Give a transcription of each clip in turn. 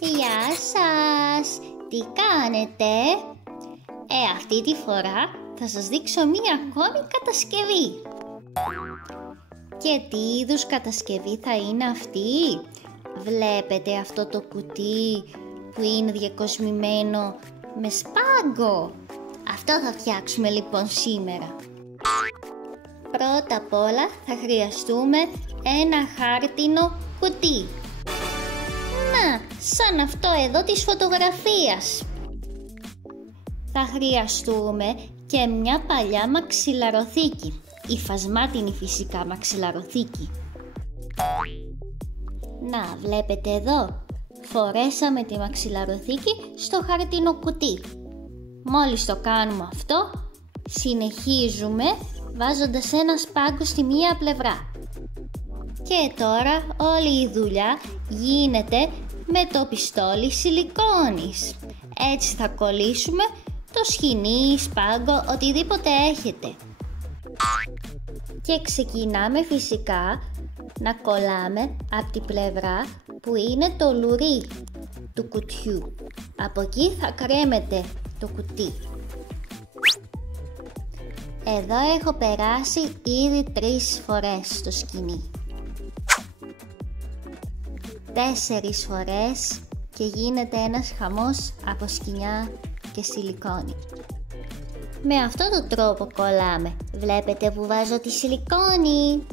Γεια σας! Τι κάνετε? Αυτή τη φορά θα σας δείξω μία ακόμη κατασκευή. Και τι είδους κατασκευή θα είναι αυτή? Βλέπετε αυτό το κουτί που είναι διακοσμημένο με σπάγκο? Αυτό θα φτιάξουμε λοιπόν σήμερα. Πρώτα απ' όλα θα χρειαστούμε ένα χάρτινο κουτί. Να, σαν αυτό εδώ της φωτογραφίας. Θα χρειαστούμε και μια παλιά μαξιλαροθήκη, υφασμάτινη φυσικά μαξιλαροθήκη. Να, βλέπετε εδώ, φορέσαμε τη μαξιλαροθήκη στο χαρτινό κουτί. Μόλις το κάνουμε αυτό, συνεχίζουμε βάζοντας ένα σπάγκο στη μία πλευρά. Και τώρα όλη η δουλειά γίνεται με το πιστόλι σιλικόνης. Έτσι θα κολλήσουμε το σχοινί, σπάγκο, οτιδήποτε έχετε. Και ξεκινάμε φυσικά να κολλάμε από την πλευρά που είναι το λουρί του κουτιού. Από εκεί θα κρέμεται το κουτί. Εδώ έχω περάσει ήδη 3 φορές το σκοινί. 4 φορές και γίνεται ένας χαμός από σκοινιά και σιλικόνη. Με αυτόν τον τρόπο κολλάμε. Βλέπετε που βάζω τη σιλικόνη?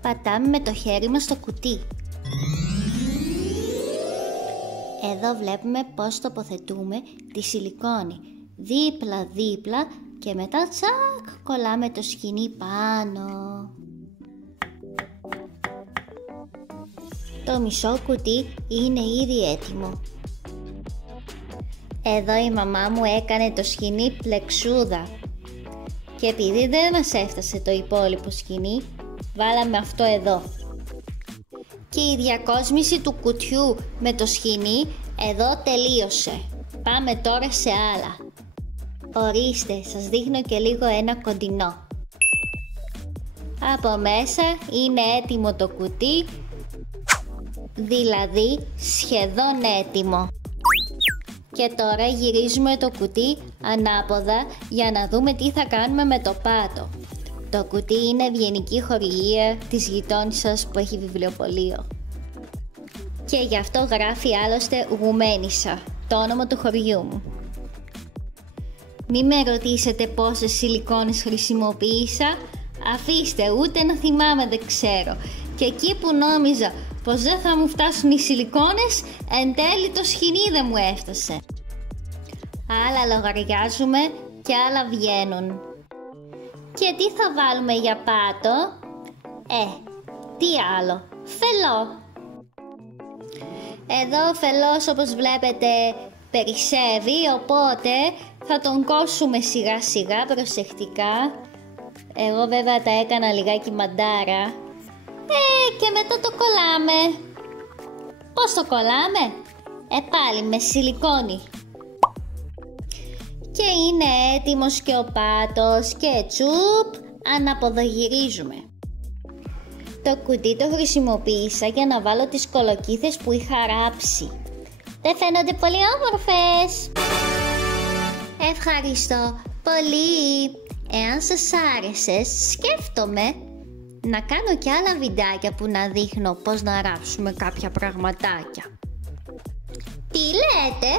Πατάμε με το χέρι μας στο κουτί. Εδώ βλέπουμε πώς τοποθετούμε τη σιλικόνη. Δίπλα-δίπλα και μετά τσακ κολλάμε το σκοινί πάνω. Το μισό κουτί είναι ήδη έτοιμο. Εδώ η μαμά μου έκανε το σκοινί πλεξούδα. Και επειδή δεν μας έφτασε το υπόλοιπο σκοινί, βάλαμε αυτό εδώ. Και η διακόσμηση του κουτιού με το σκοινί εδώ τελείωσε. Πάμε τώρα σε άλλα. Ορίστε, σας δείχνω και λίγο ένα κοντινό. Από μέσα είναι έτοιμο το κουτί, δηλαδή σχεδόν έτοιμο. Και τώρα γυρίζουμε το κουτί ανάποδα για να δούμε τι θα κάνουμε με το πάτο. Το κουτί είναι ευγενική χορηγία της γειτόνισσας που έχει βιβλιοπωλείο. Και γι' αυτό γράφει άλλωστε Γουμένισσα, το όνομα του χωριού μου. Μη με ρωτήσετε πόσες σιλικόνες χρησιμοποίησα, αφήστε, ούτε να θυμάμαι δεν ξέρω. Και εκεί που νόμιζα πως δεν θα μου φτάσουν οι σιλικόνες, εν τέλει το σκοινί δεν μου έφτασε. Άλλα λογαριάζουμε και άλλα βγαίνουν. Και τι θα βάλουμε για πάτο? Τι άλλο? Φελό. Εδώ ο φελός, όπως βλέπετε, περισσεύει, οπότε θα τον κόψουμε σιγά σιγά, προσεκτικά. Εγώ βέβαια τα έκανα λιγάκι μαντάρα. Και μετά το κολλάμε. Πώς το κολλάμε? Πάλι με σιλικόνη. Και είναι έτοιμος και ο πάτος και τσουπ, αναποδογυρίζουμε. Το κουτί το χρησιμοποίησα για να βάλω τις κολοκύθες που είχα ράψει. Δεν φαίνονται πολύ όμορφες? Ευχαριστώ πολύ. Εάν σας άρεσε, σκέφτομαι να κάνω και άλλα βιντεάκια που να δείχνω πώς να ράψουμε κάποια πραγματάκια. Τι λέτε?